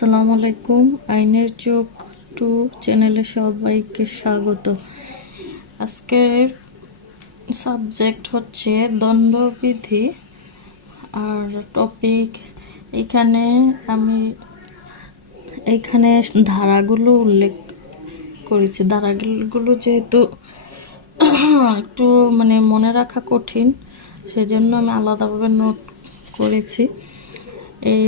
আসসালামু আলাইকুম। আইনের চোখ টু চ্যানেলে সবাইকে স্বাগত। আজকের সাবজেক্ট হচ্ছে দণ্ডবিধি আর টপিক। আমি এইখানে ধারাগুলো উল্লেখ করেছি। ধারাগুলো যেহেতু একটু মনে রাখা কঠিন, সেজন্য আমি আলাদাভাবে নোট করেছি। এই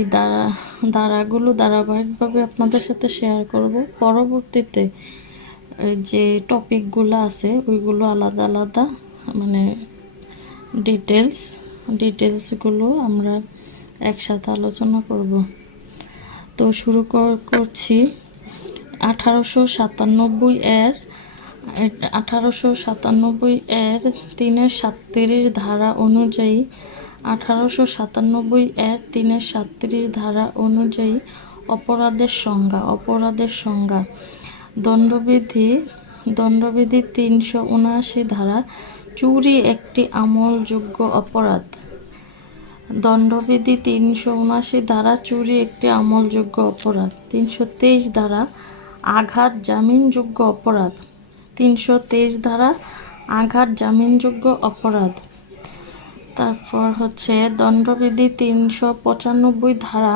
ধারাগুলো ধারাবাহিকভাবে আপনাদের সাথে শেয়ার করব। পরবর্তীতে যে টপিকগুলো আছে ওইগুলো আলাদা আলাদা ডিটেলসগুলো আমরা একসাথে আলোচনা করব। তো শুরু করছি 1897 এর 3-37 ধারা অনুযায়ী 1897 এর 3-37 ধারা অনুযায়ী অপরাধের সংজ্ঞা দণ্ডবিধি 379 ধারা চুরি একটি আমলযোগ্য অপরাধ। দণ্ডবিধি 379 ধারা চুরি একটি আমলযোগ্য অপরাধ। 323 ধারা আঘাত জামিনযোগ্য অপরাধ। 323 ধারা আঘাত জামিনযোগ্য অপরাধ। তারপর হচ্ছে দণ্ডবিধি 395 ধারা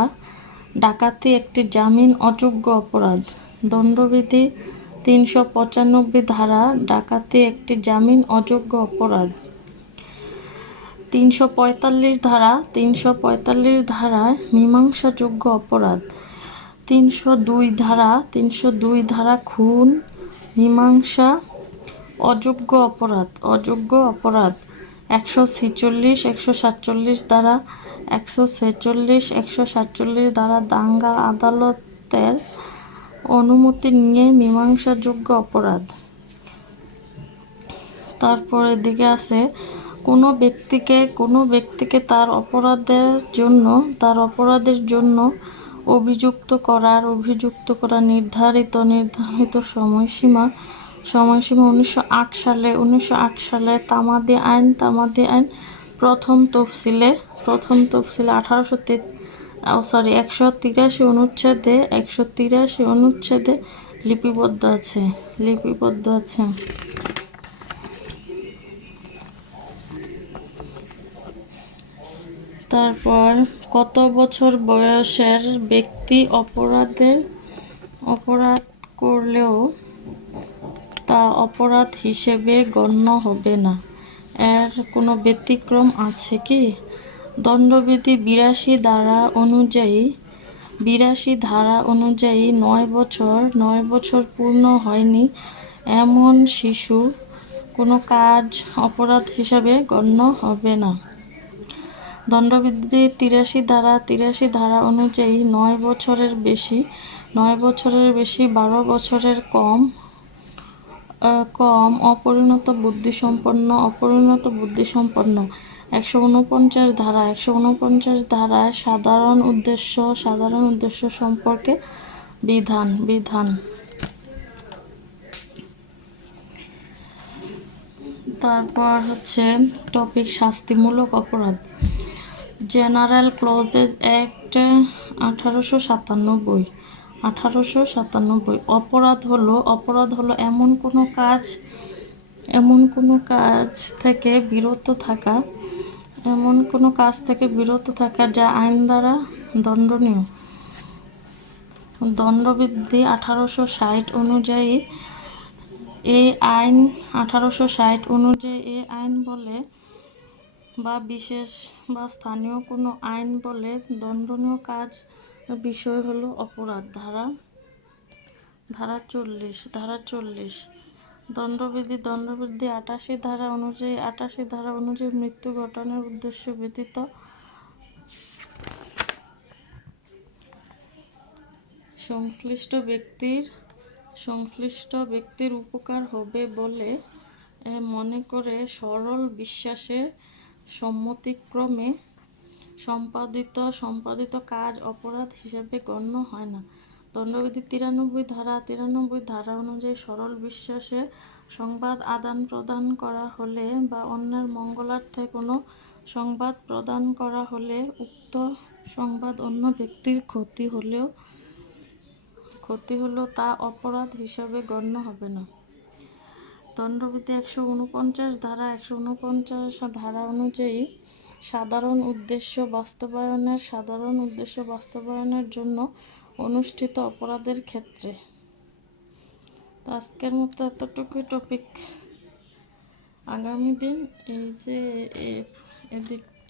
ডাকাতি একটি জামিন অযোগ্য অপরাধ। দণ্ডবিধি 395 ধারা ডাকাতি একটি জামিন অযোগ্য অপরাধ। 345 ধারায় মীমাংসাযোগ্য অপরাধ। 302 ধারা খুন মীমাংসা অযোগ্য অপরাধ। 146 147 ধারা 147 ধারা দাঙ্গা আদালতের অনুমতি নিয়ে মীমাংসাযোগ্য অপরাধ। তারপরে দিকে আছে কোনো ব্যক্তিকে তার অপরাধের জন্য অভিযুক্ত করা নির্ধারিত সময়সীমা 1908 সালে তামাদি আইন প্রথম তফসিলে 183 অনুচ্ছেদে লিপিবদ্ধ আছে। তারপর কত বছর বয়সের ব্যক্তি অপরাধ করলেও তা অপরাধ হিসেবে গণ্য হবে না, এর কোনো ব্যতিক্রম আছে কি? দণ্ডবিধি 82 ধারা অনুযায়ী 9 বছর পূর্ণ হয়নি এমন শিশু কোনো কাজ অপরাধ হিসাবে গণ্য হবে না। দণ্ডবিধি 83 ধারা অনুযায়ী 9 বছরের বেশি 12 বছরের কম অপরিণত বুদ্ধিসম্পন্ন 149 ধারায় সাধারণ উদ্দেশ্য সম্পর্কে বিধান। তারপর হচ্ছে টপিক শাস্তিমূলক অপরাধ। জেনারেল ক্লজেস অ্যাক্ট 1897 অপরাধ হলো এমন কোনো কাজ থেকে বিরত থাকা যা আইন দ্বারা দণ্ডনীয়। দণ্ডবিধি 1860 অনুযায়ী এই আইন বলে বা বিশেষ বা স্থানীয় কোনো আইন বলে দণ্ডনীয় কাজ বিষয় হলো অপরাধ। ধারা 40 দণ্ডবিধি 88 ধারা অনুযায়ী মৃত্যু ঘটানোর উদ্দেশ্য ব্যতীত সংশ্লিষ্ট ব্যক্তির উপকার হবে বলে মনে করে সরল বিশ্বাসে সম্মতিক্রমে সম্পাদিত কাজ অপরাধ হিসেবে গণ্য হয় না। দণ্ডবিধি 93 ধারা অনুযায়ী সরল বিশ্বাসে সংবাদ আদান প্রদান করা হলে বা অন্যের মঙ্গলার্থে কোনো সংবাদ প্রদান করা হলে উক্ত সংবাদ অন্য ব্যক্তির ক্ষতি হলেও ক্ষতি হলেও তা অপরাধ হিসাবে গণ্য হবে না। দণ্ডবিধি 149 ধারা 149 ধারা অনুযায়ী সাধারণ উদ্দেশ্য বাস্তবায়নের জন্য অনুষ্ঠিত অপরাধের ক্ষেত্রে। তো আজকের মতো এতটুকুই টপিক। আগামী দিন এই যে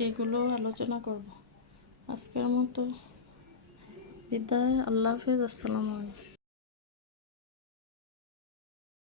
এগুলো আলোচনা করব। আজকের মতো বিদায়। আল্লাহ হাফিজ। আসসালামু আলাইকুম।